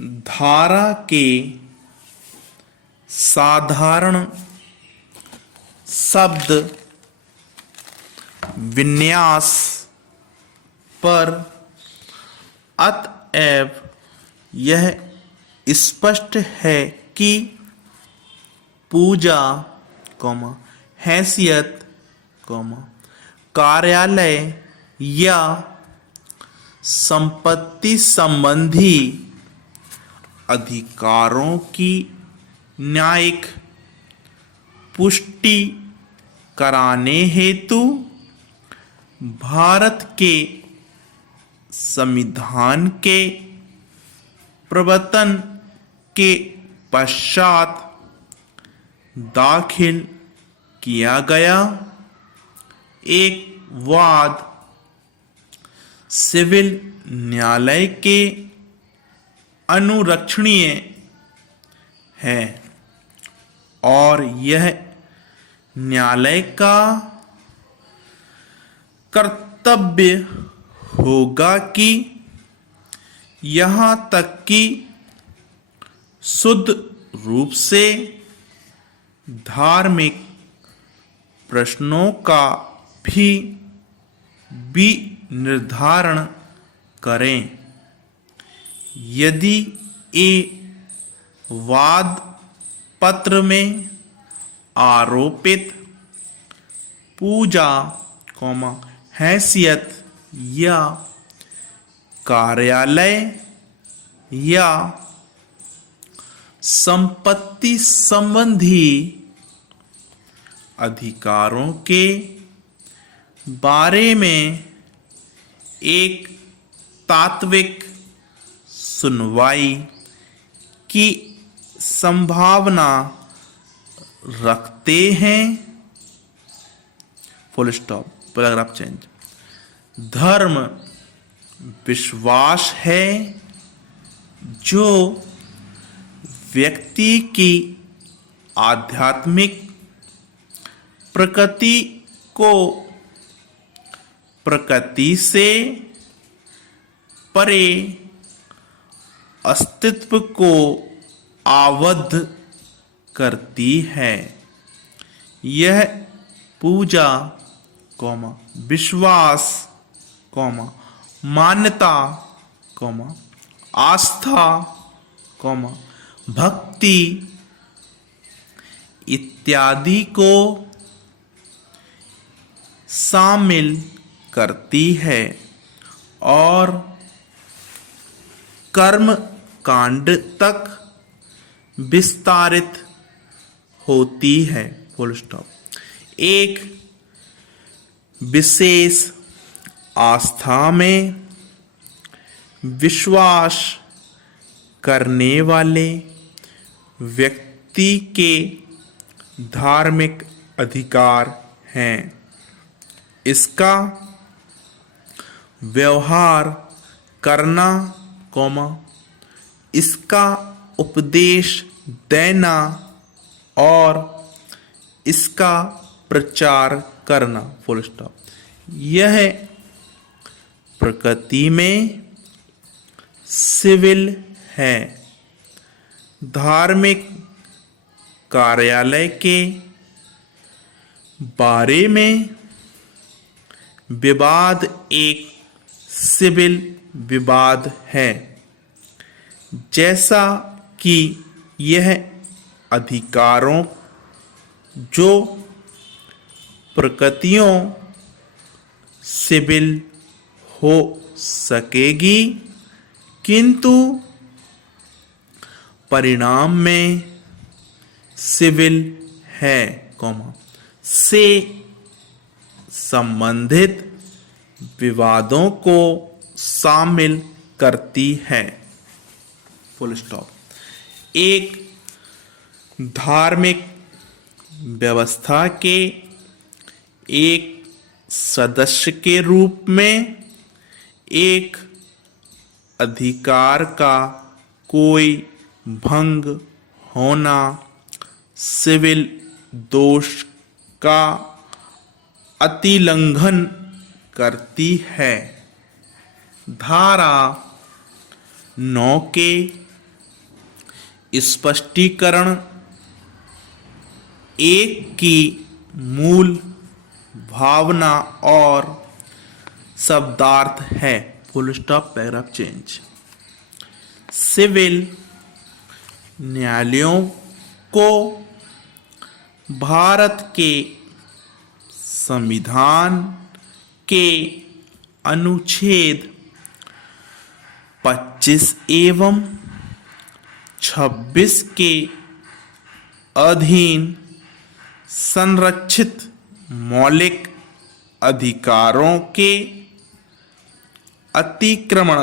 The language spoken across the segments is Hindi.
धारा के साधारण शब्द विन्यास पर अतएव यह स्पष्ट है कि पूजा, हैसियत, कार्यालय या संपत्ति संबंधी अधिकारों की न्यायिक पुष्टि कराने हेतु भारत के संविधान के प्रवर्तन के पश्चात दाखिल किया गया एक वाद सिविल न्यायालय के अनुरक्षणीय है और यह न्यायालय का कर्तव्य होगा कि यहाँ तक कि शुद्ध रूप से धार्मिक प्रश्नों का भी निर्धारण करें। यदि ये वाद पत्र में आरोपित पूजा, हैसियत या कार्यालय या संपत्ति संबंधी अधिकारों के बारे में एक तात्विक सुनवाई की संभावना रखते हैं। Full stop, paragraph change. धर्म विश्वास है जो व्यक्ति की आध्यात्मिक प्रकृति को प्रकृति से परे अस्तित्व को आबद्ध करती है। यह पूजा, विश्वास, मान्यता, आस्था, भक्ति इत्यादि को शामिल करती है और कर्म कांड तक विस्तारित होती है। Full stop. एक विशेष आस्था में विश्वास करने वाले व्यक्ति के धार्मिक अधिकार हैं। इसका व्यवहार करना, इसका उपदेश देना और इसका प्रचार करना। Full stop. यह प्रकृति में सिविल है। धार्मिक कार्यालय के बारे में विवाद एक सिविल विवाद है, जैसा कि यह अधिकारों जो प्रकृतियों सिविल हो सकेगी किंतु परिणाम में सिविल है, से संबंधित विवादों को शामिल करती है। Full stop. एक धार्मिक व्यवस्था के एक सदस्य के रूप में एक अधिकार का कोई भंग होना सिविल दोष का अतिलंघन करती है। धारा 9 के स्पष्टीकरण एक की मूल भावना और शब्दार्थ है। Full stop, paragraph change. Civil न्यायालयों को भारत के संविधान के अनुच्छेद 25 एवं 26 के अधीन संरक्षित मौलिक अधिकारों के अतिक्रमण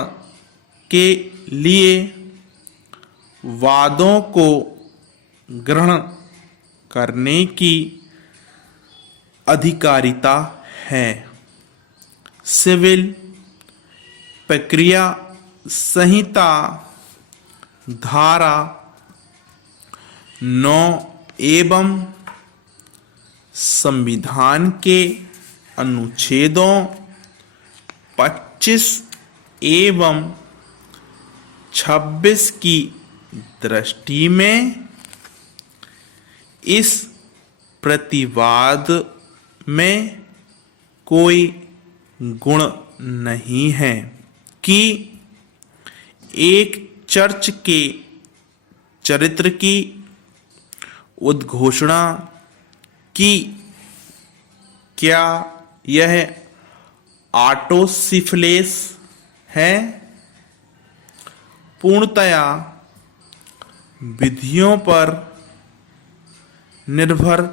के लिए वादों को ग्रहण करने की अधिकारिता है। सिविल प्रक्रिया संहिता धारा 9 एवं संविधान के अनुच्छेदों 25 एवं 26 की दृष्टि में इस प्रतिवाद में कोई गुण नहीं है कि एक चर्च के चरित्र की उद्घोषणा की। क्या यह ऑटोसिफिलिस है? पूर्णतया विधियों पर निर्भर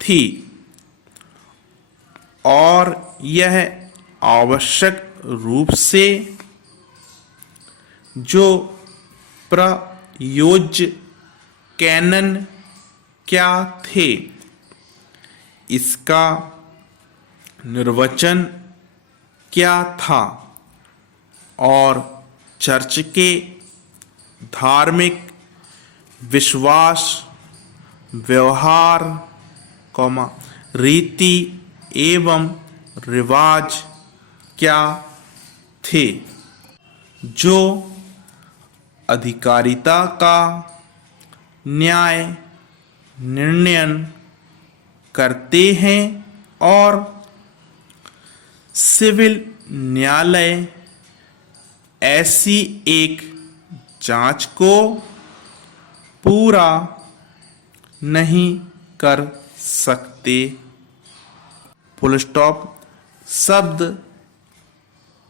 थी और यह आवश्यक रूप से जो प्रयोज्य कैनन क्या थे इसका निर्वचन क्या था और चर्च के धार्मिक विश्वास व्यवहार रीति एवं रिवाज क्या थे जो अधिकारिता का न्याय निर्णयन करते हैं और सिविल न्यायालय ऐसी एक जांच को पूरा नहीं कर सकते। Full stop. शब्द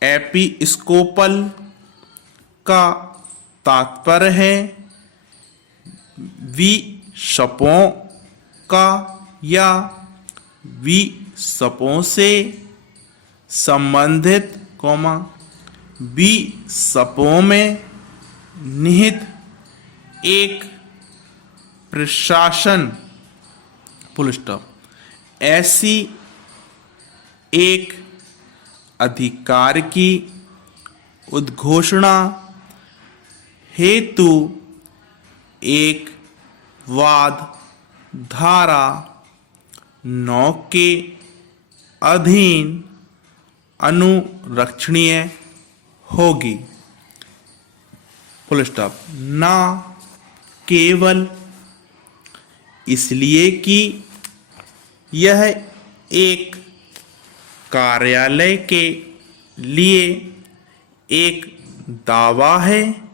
एपिस्कोपल का तात्पर्य है बिशपों का या बिशपों से संबंधित बिशपों में निहित एक प्रशासन। Full stop. ऐसी एक अधिकार की उद्घोषणा हेतु एक वाद धारा 9 के अधीन अनुरक्षणीय होगी। Full stop. ना केवल इसलिए कि यह एक कार्यालय के लिए एक दावा है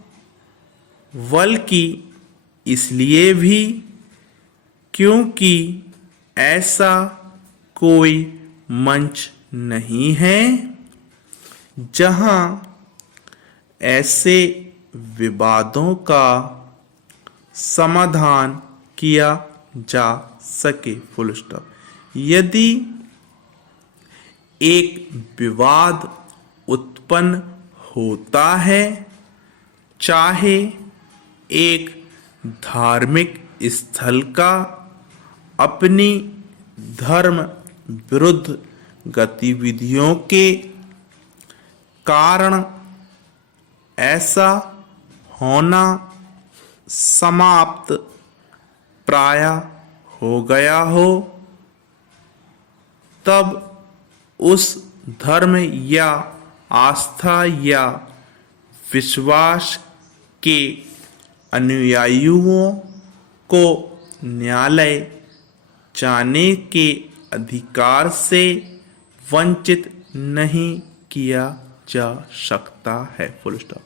बल्कि इसलिए भी क्योंकि ऐसा कोई मंच नहीं है जहां ऐसे विवादों का समाधान किया जा सके। Full stop. यदि एक विवाद उत्पन्न होता है चाहे एक धार्मिक स्थल का अपनी धर्म विरुद्ध गतिविधियों के कारण ऐसा होना समाप्त प्राय हो गया हो तब उस धर्म या आस्था या विश्वास के अनुयायियों को न्यायालय जाने के अधिकार से वंचित नहीं किया जा सकता है। Full stop.